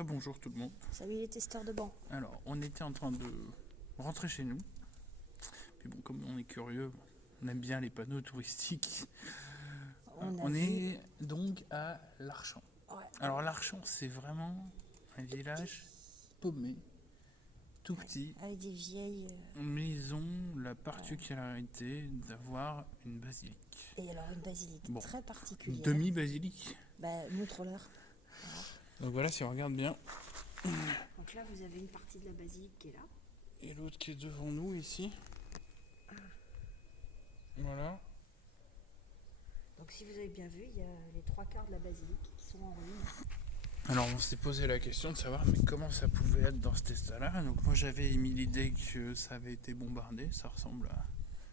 Rebonjour tout le monde. Salut les testeurs de banc. Alors, on était en train de rentrer chez nous. Puis bon, comme on est curieux, on aime bien les panneaux touristiques. On est donc à Larchant. Ouais. Alors Larchant, c'est vraiment un village paumé, tout petit. Avec des vieilles... Mais ils ont la particularité d'avoir une basilique. Et alors une basilique très Une particulière. demi-basilique. Montre-leur. Voilà. Donc voilà, si on regarde bien. Donc là, vous avez une partie de la basilique qui est là. Et l'autre qui est devant nous ici. Voilà. Donc si vous avez bien vu, il y a les 3/4 de la basilique qui sont en ruine. Alors on s'est posé la question de savoir mais comment ça pouvait être dans cet état-là. Donc moi j'avais émis l'idée que ça avait été bombardé, ça ressemble à...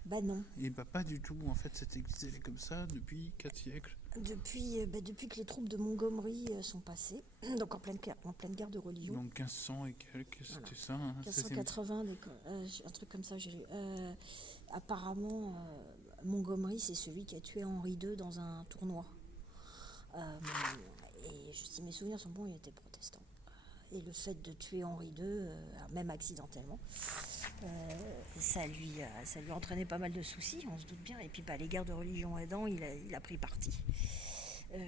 Bah non. Et bah pas du tout, en fait cette église elle est comme ça depuis 4 siècles. Depuis que les troupes de Montgomery sont passées, donc en pleine guerre de religion. Donc 1500 et quelques, Voilà. c'était ça. Hein, 1580, un truc comme ça, j'ai lu. Apparemment, Montgomery, c'est celui qui a tué Henri II dans un tournoi. Et si mes souvenirs sont bons, il était protestant. Et le fait de tuer Henri II, même accidentellement, ça lui entraînait pas mal de soucis, on se doute bien. Et puis les guerres de religion aidant, il a pris parti.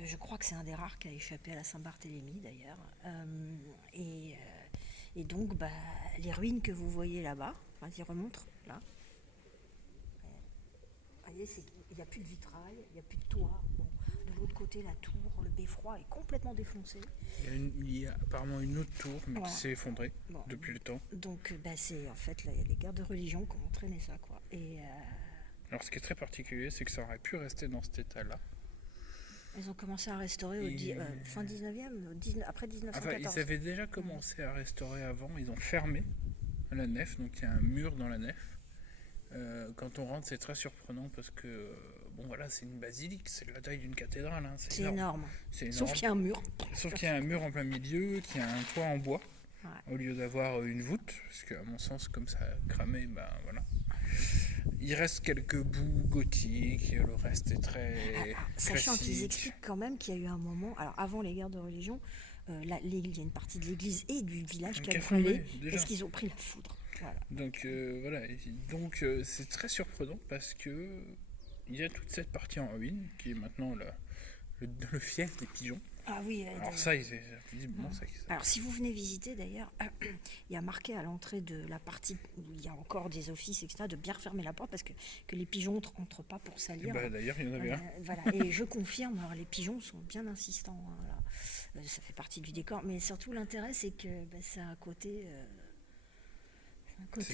Je crois que c'est un des rares qui a échappé à la Saint-Barthélemy d'ailleurs. Et donc, les ruines que vous voyez là-bas, vas-y remontre, là. Vous voyez, il n'y a plus de vitrail, il n'y a plus de toit. Bon, de l'autre côté, la tour, le beffroi est complètement défoncé. Il y a apparemment une autre tour, mais Voilà. qui s'est effondrée depuis le temps. Donc, c'est en fait les guerres de religion qui ont entraîné ça, quoi. Alors ce qui est très particulier, c'est que ça aurait pu rester dans cet état-là. Ils ont commencé à restaurer fin 19e, après 1914. Enfin, ils avaient déjà commencé à restaurer avant, ils ont fermé la nef, donc il y a un mur dans la nef. Quand on rentre, c'est très surprenant parce que, c'est une basilique, c'est la taille d'une cathédrale. Hein, c'est énorme. C'est Sauf qu'il y a un mur. Sauf qu'il y a un mur en plein milieu, qu'il y a un toit en bois, au lieu d'avoir une voûte, parce qu'à mon sens, comme ça a cramé, voilà. Il reste quelques bouts gothiques, le reste est très sachant classique. qu'ils expliquent quand même qu'il y a eu un moment, alors avant les guerres de religion, il y a une partie de l'église et du village qui a brûlé parce qu'ils ont pris la foudre. Voilà. Donc, c'est très surprenant parce que il y a toute cette partie en ruine qui est maintenant le fief des pigeons. Ah oui. Alors ça, visiblement, ça. Alors si vous venez visiter d'ailleurs, il y a marqué à l'entrée de la partie où il y a encore des offices, etc., de bien refermer la porte parce que les pigeons n'entrent pas pour salir. D'ailleurs, il y en avait un. Voilà. Et je confirme, alors les pigeons sont bien insistants. Voilà. Ça fait partie du décor, mais surtout l'intérêt, c'est que c'est un côté...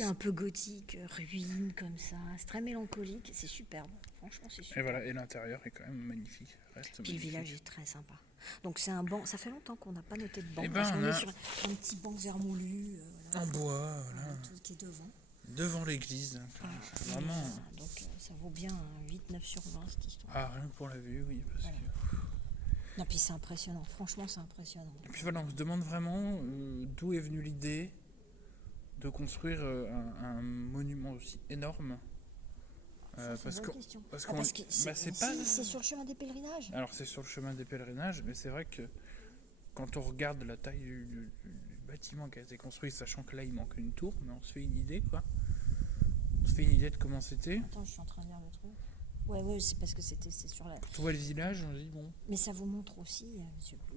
un peu gothique, ruine comme ça, c'est très mélancolique, c'est superbe, franchement c'est superbe. Et l'intérieur est quand même magnifique. Puis le village est très sympa. Donc c'est un banc, ça fait longtemps qu'on n'a pas noté de banc. On est sur un petit banc vermoulu, en bois, qui est devant. Devant l'église, vraiment. Donc ça vaut bien 8-9 sur 20 cette histoire. Ah, rien que pour la vue, oui, parce que... Non, puis c'est impressionnant, franchement c'est impressionnant. Et puis on se demande vraiment d'où est venue l'idée de construire un monument aussi énorme. C'est une bonne question. C'est sur le chemin des pèlerinages. Alors c'est sur le chemin des pèlerinages, mais c'est vrai que quand on regarde la taille du bâtiment qui a été construit, sachant que là il manque une tour, mais on se fait une idée On se fait une idée de comment c'était. Attends, je suis en train de lire le truc. Ouais, c'est parce que c'est sur la... Quand on voit le village, on se dit bon... Mais ça vous montre aussi,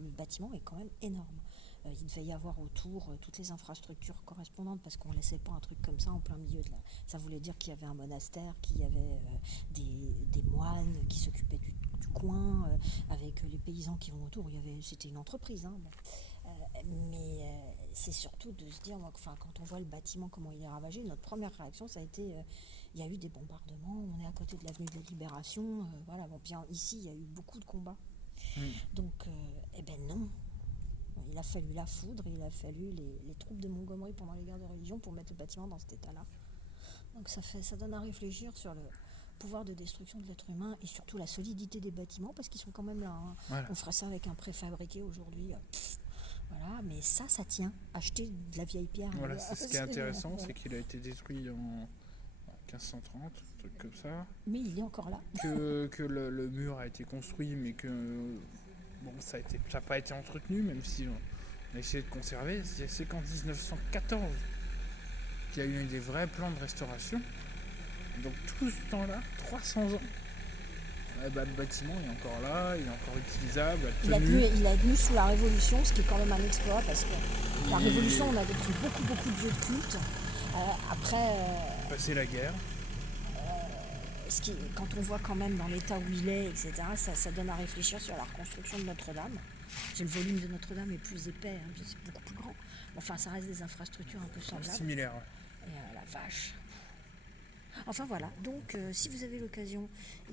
le bâtiment est quand même énorme. Il devait y avoir autour toutes les infrastructures correspondantes parce qu'on ne laissait pas un truc comme ça en plein milieu de là. Ça voulait dire qu'il y avait un monastère, qu'il y avait des moines qui s'occupaient du coin, avec les paysans qui vont autour. C'était une entreprise. Hein, mais c'est surtout de se dire, quand on voit le bâtiment, comment il est ravagé, notre première réaction, ça a été, il y a eu des bombardements, on est à côté de l'avenue de la Libération, bien ici, il y a eu beaucoup de combats. Donc, non. Il a fallu la foudre, il a fallu les troupes de Montgomery pendant les guerres de religion pour mettre le bâtiment dans cet état-là. Donc ça donne à réfléchir sur le pouvoir de destruction de l'être humain et surtout la solidité des bâtiments parce qu'ils sont quand même là. Hein. Voilà. On ferait ça avec un préfabriqué aujourd'hui. Voilà, mais ça tient. Acheter de la vieille pierre. Voilà, c'est ce qui est intéressant, c'est qu'il a été détruit en 1530, un truc comme ça. Mais il est encore là. Que le mur a été construit, mais que ça n'a pas été entretenu, même si on a essayé de conserver. C'est qu'en 1914 qu'il y a eu des vrais plans de restauration. Donc tout ce temps-là, 300 ans, le bâtiment est encore là, il est encore utilisable. Il a tenu sous la Révolution, ce qui est quand même un exploit, parce que la Révolution, on a détruit beaucoup de lieux de culte. Après... Passer la guerre. Quand on voit quand même dans l'état où il est, etc., ça donne à réfléchir sur la reconstruction de Notre-Dame. Le volume de Notre-Dame est plus épais, hein, c'est beaucoup plus grand. Enfin, ça reste des infrastructures un peu semblables. Similaires, ouais. Et la vache. Enfin voilà, donc si vous avez l'occasion...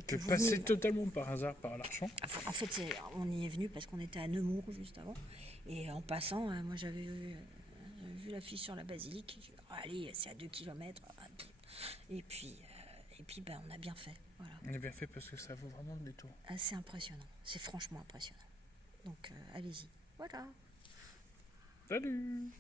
De passer totalement par hasard par l'Archamp. En fait, on y est venu parce qu'on était à Nemours juste avant. Et en passant, moi j'avais vu l'affiche sur la basilique. J'ai dit, allez, c'est à 2 km. Et puis on a bien fait. Voilà. On a bien fait parce que ça vaut vraiment le détour. C'est impressionnant, c'est franchement impressionnant. Donc allez-y. Voilà. Salut!